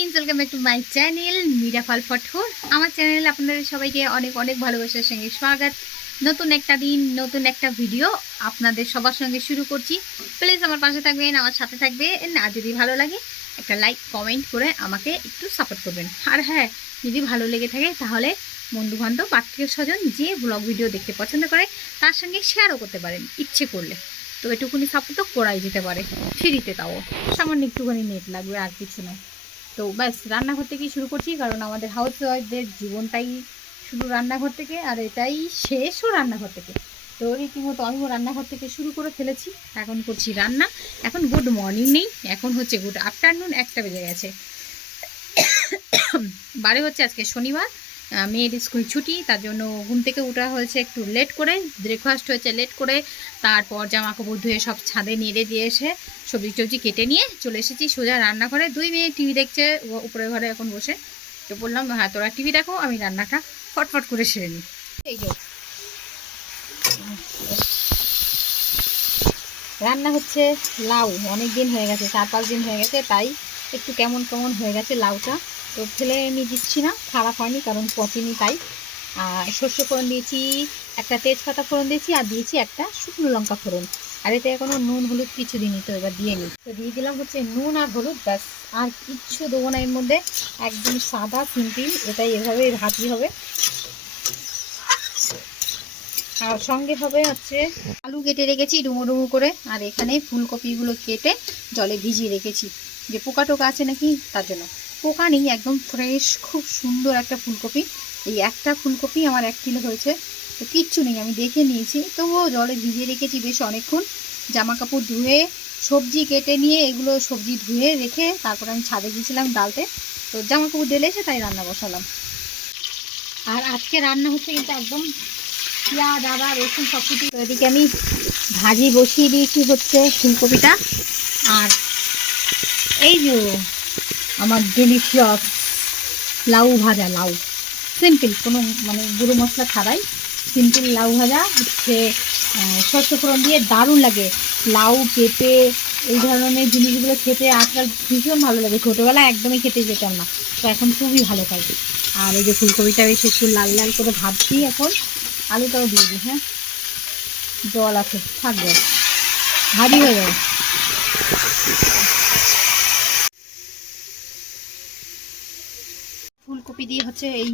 Friends welcome back to my channel Mira ফল ফটফর আমার চ্যানেলে আপনাদের সবাইকে অনেক অনেক ভালোবাসার সঙ্গে স্বাগত। নতুন একটা দিন, নতুন একটা ভিডিও আপনাদের সবার সঙ্গে শুরু করছি। প্লিজ আমার পাশে থাকবেন, আমার সাথে থাকবেন। আর যদি ভালো লাগে, একটা লাইক কমেন্ট করে আমাকে একটু সাপোর্ট করবেন। আর হ্যাঁ যদি ভালো লেগে থাকে, তাহলে বন্ধু বান্ধব আত্মীয় স্বজন যে ব্লগ ভিডিও দেখতে পছন্দ করে, তার সঙ্গে শেয়ারও করতে পারেন, ইচ্ছে করলে। তো এটুকুনি সাপোর্টও করাই যেতে পারে। ফ্রিতে তাও। সামান্য একটুখানি নেট লাগবে, আর কিছু না। তো ব্যাস, রান্নাঘর থেকেই শুরু করছি, কারণ আমাদের হাউস ওয়াইফদের জীবনটাই শুরু রান্নাঘর থেকে, আর এটাই শেষও রান্নাঘর থেকে। তো রীতিমতো আমিও রান্নাঘর থেকে শুরু করে ফেলেছি, এখন করছি রান্না। এখন গুড মর্নিং নেই, এখন হচ্ছে গুড আফটারনুন একটা বেজে গেছে। বারে হচ্ছে আজকে শনিবার মেয়ের স্কুল ছুটি, তার জন্য ঘুম থেকে ওঠা হয়েছে একটু লেট করে ব্রেকফাস্ট হয়েছে লেট করে, তারপর জামা কাপড় ধুয়ে সব ছাদে নেড়ে দিয়ে এসে সবজি টবজি কেটে নিয়ে চলে এসেছি সোজা রান্না রান্নাঘরে। দুই মেয়ে টিভি দেখছে উপরের ঘরে এখন বসে। তো বললাম হ্যাঁ তোরা টিভি দেখো, আমি রান্নাটা ফটফট করে সেরে নিই। এই যে। রান্না হচ্ছে লাউ অনেক দিন হয়ে গেছে, চার পাঁচ দিন হয়ে গেছে, তাই একটু কেমন কেমন হয়ে গেছে লাউটা। তো ফেলে আমি দিচ্ছি না, খারাপ হয়নি, কারণ পচেনি তাই। আর সর্ষে ফোড়ন দিয়েছি, একটা তেজপাতা ফোড়ন দিয়েছি, আর দিয়েছি একটা শুকনো লঙ্কা ফোড়ন। আর এতে এখনও নুন, হলুদ কিছু দিনই তো এবার দিয়ে নিই। তো দিয়ে দিলাম হচ্ছে নুন আর হলুদ, ব্যাস, আর কিচ্ছু দেবো না এর মধ্যে। একদম সাদা, সিম্পল এটাই এভাবে ভাজি হবে। আর সঙ্গে হবে হচ্ছে আলু কেটে রেখেছি, ডুমো ডুমো করে। আর এখানে ফুলকপিগুলো কেটে জলে ভিজিয়ে রেখেছি। যে পোকা টোকা আছে নাকি, তার জন্য। পোকা নেই একদম ফ্রেশ খুব সুন্দর একটা ফুলকপি। এই একটা ফুলকপি আমার এক কিলো হয়েছে, তো কিচ্ছু নেই, আমি দেখে নিয়েছি। তবুও জলে ভিজিয়ে রেখেছি বেশ অনেকক্ষণ। জামা কাপড় ধুয়ে, সবজি কেটে নিয়ে এগুলো সবজি ধুয়ে রেখে তারপর আমি ছাদে গিয়েছিলাম ডালতে। তো জামা কাপড় ঢেলে এসে তাই রান্না বসালাম। আর আজকে রান্না হচ্ছে কিন্তু একদম পেঁয়াজ, আদা, রসুন সব কিছু এদিকে আমি ভাজি বসিয়ে দিয়েছি হচ্ছে ফুলকপিটা। আর এই যে আমার ডেলিশিয়াস লাউ ভাজা, লাউ। সিম্পল কোনো মানে গুঁড়ো মশলা ছাড়াই সিম্পল লাউ ভাজা, হচ্ছে সর্ষে ফোড়ন দিয়ে দারুণ লাগে। লাউ পেঁপে, এই ধরনের জিনিসগুলো খেতে আজকাল ভীষণ ভালো লাগে। ছোটোবেলায় একদমই খেতে যেতাম না, তো এখন খুবই ভালো খাই আর এই যে ফুলকপিটা বেশ একটু লাল লাল করে ভাবছি এখন। আলুটাও দিয়ে দিই হ্যাঁ? জল আছে থাকবে ভারী হয়ে যাবে ফুলকপি দিয়ে হচ্ছে এই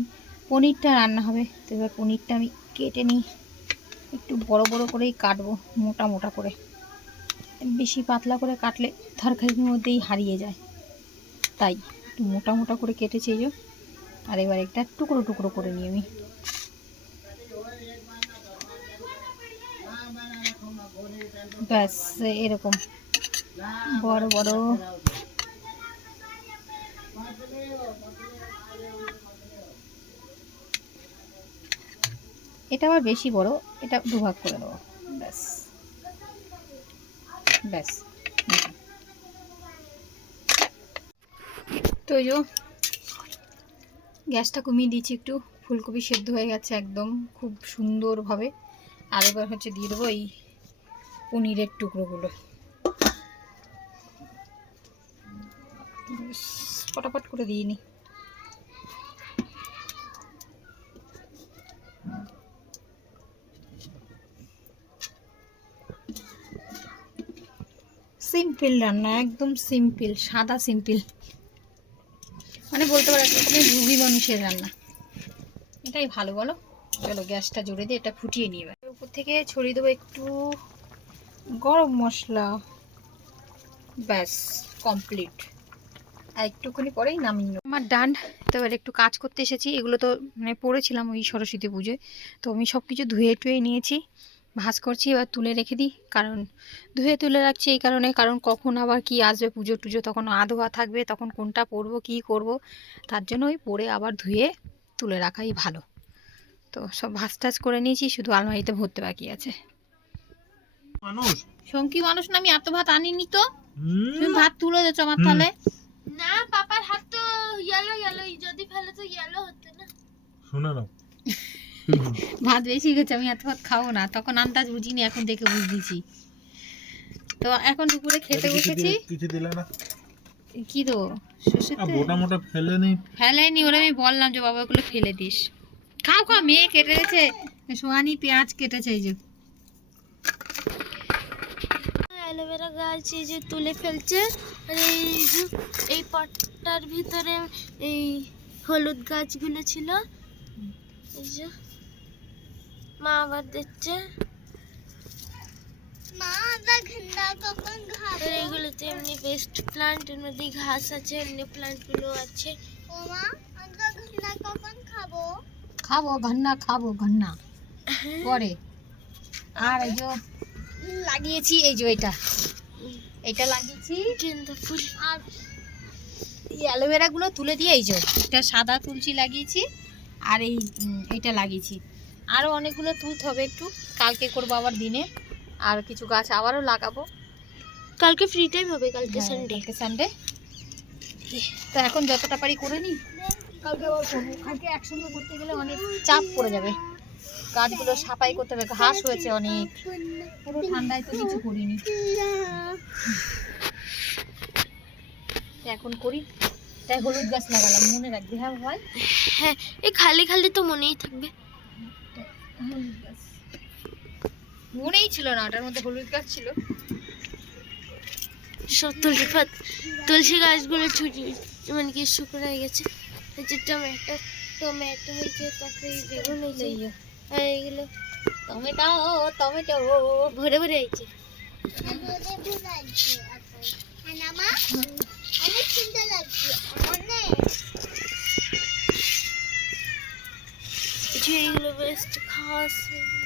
পনিরটা রান্না হবে। তো এবার পনিরটা আমি কেটে নিই। একটু বড় বড় করেই কাটবো, মোটা মোটা করে। বেশি পাতলা করে কাটলে তরকারির মধ্যেই হারিয়ে যায়। তাই একটু মোটা মোটা করে কেটেছি এই আর এবার একটা টুকরো টুকরো করে নিই আমি। ব্যাস, এরকম। বড় বড়। এটা আবার বেশি বড়, এটা দুভাগ করে দেবো। ব্যাস। ব্যাস। তো যো গ্যাসটা কমিয়ে দিয়েছি একটু, ফুলকপি সেদ্ধ হয়ে গেছে একদম খুব সুন্দরভাবে। আর এবার হচ্ছে দিয়ে দেবো এই পনিরের টুকরোগুলো। ফটাফট করে দিয়ে নিই সিম্পল রান্না একদম সিম্পল সাদা সিম্পল মানে বলতে পারো এক রকমের রুগী মানুষের রান্না। এটাই ভালো, বলো? চলো, গ্যাসটা জোরে দিয়ে এটা ফুটিয়ে নিয়ে এবার। উপর থেকে ছড়িয়ে দেবো একটু গরম মশলা। ব্যাস কমপ্লিট আর একটুখানি পরেই নামিয়ে নেব। আমার ডান তো এবার একটু কাজ করতে এসেছি। এগুলো তো মানে পড়েছিলাম ওই সরস্বতী পুজোয়। তো আমি সব কিছু ধুয়ে টুয়ে নিয়েছি। ভাজ করছি এবার তুলে রেখে দিই। কারণ ধুয়ে তুলে রাখছি এই কারণে কারণ কখন আবার কি আসবে পুজো টুজো তখন আধোয়া থাকবে তখন কোনটা পরবো কি করব তার জন্য ওই পরে আবার ধুয়ে তুলে রাখাই ভালো। তো সব ভাজ টাজ করে নিয়েছি শুধু আলমারিতে ভরতে বাকি আছে। মানুষ? সঙ্কি মানুষ না আমি এত ভাত আনিনি তো। তুমি ভাত তুলে দিচ্ছ আমার। তাহলে না পাপার হাত তো ইয়েলো ইয়েলো যদি ফেলে তো ইয়েলো হতো না। শুনে নাও। ভাত বেশি গেছে আমি এত ভাত খাব না। তখন আন্দাজ বুঝিনি এখন দেখে বুঝ দিছি তো এখন দুপুরে খেতে বসেছি। কিছু দিলে না? কি দেবো সর্ষের তেল? মোটা মোটা ফেলে নেই ফেলেনি ওরা আমি বললাম যে বাবা ওগুলো ফেলে দিস। খাও খাও মেয়ে কেটে দিয়েছে সোহানি পেঁয়াজ কেটেছে এই যে। অ্যালোভেরা গাছ এই যে তুলে ফেলছে। আর এই যে এই পটটার ভিতরে এই হলুদ গাছগুলো ছিল। এই যে। মা আবার দিচ্ছে আর এইগুলোতে এমনি বেস্ট প্লান্ট এর মধ্যে ঘাস আছে এমনি প্লান্টগুলো আছে খাব ঘন্না খাব ঘন্না পরে আর এই যে লাগিয়েছি এই যে এটা এটা লাগিয়েছি গেন্দা ফুল আর এই অ্যালোভেরা গুলো তুলে দিয়ে এই যে এটা সাদা তুলসী লাগিয়েছি আর এই এইটা লাগিয়েছি আরও অনেকগুলো তুলতে হবে একটু। কালকে করব আবার দিনে। আর কিছু গাছ আবারও লাগাবো। কালকে ফ্রি টাইম হবে কালকে হ্যাঁ, সানডে কালকে সানডে তো এখন যতটা পারি করে নিই। কালকে আবার করব। কালকে একসঙ্গে করতে গেলে অনেক চাপ পড়ে যাবে। গাছগুলো সাফাই করতে হবে। ঘাস হয়েছে অনেক। পুরো ঠান্ডায় তো কিছু করিনি। তো এখন করি। তাই হলুদ গাছ লাগালাম মনে রাখবি হ্যাঁ ভাই? হ্যাঁ এই খালি খালি তো মনেই থাকবে। মনেই ছিল না ওটার মধ্যে হলুদ গাছ ছিল। সব তুলসী পাত তুলসী গাছগুলো ছুটি মানে কি শুকনো হয়ে গেছে। যে টমেটো টমেটো হয়েছে তারপরে বেগুন হয়েছে আর এইগুলো টমেটো টমেটো। ভরে ভরে হয়েছে। কিছু এইগুলো বেস্ট Awesome.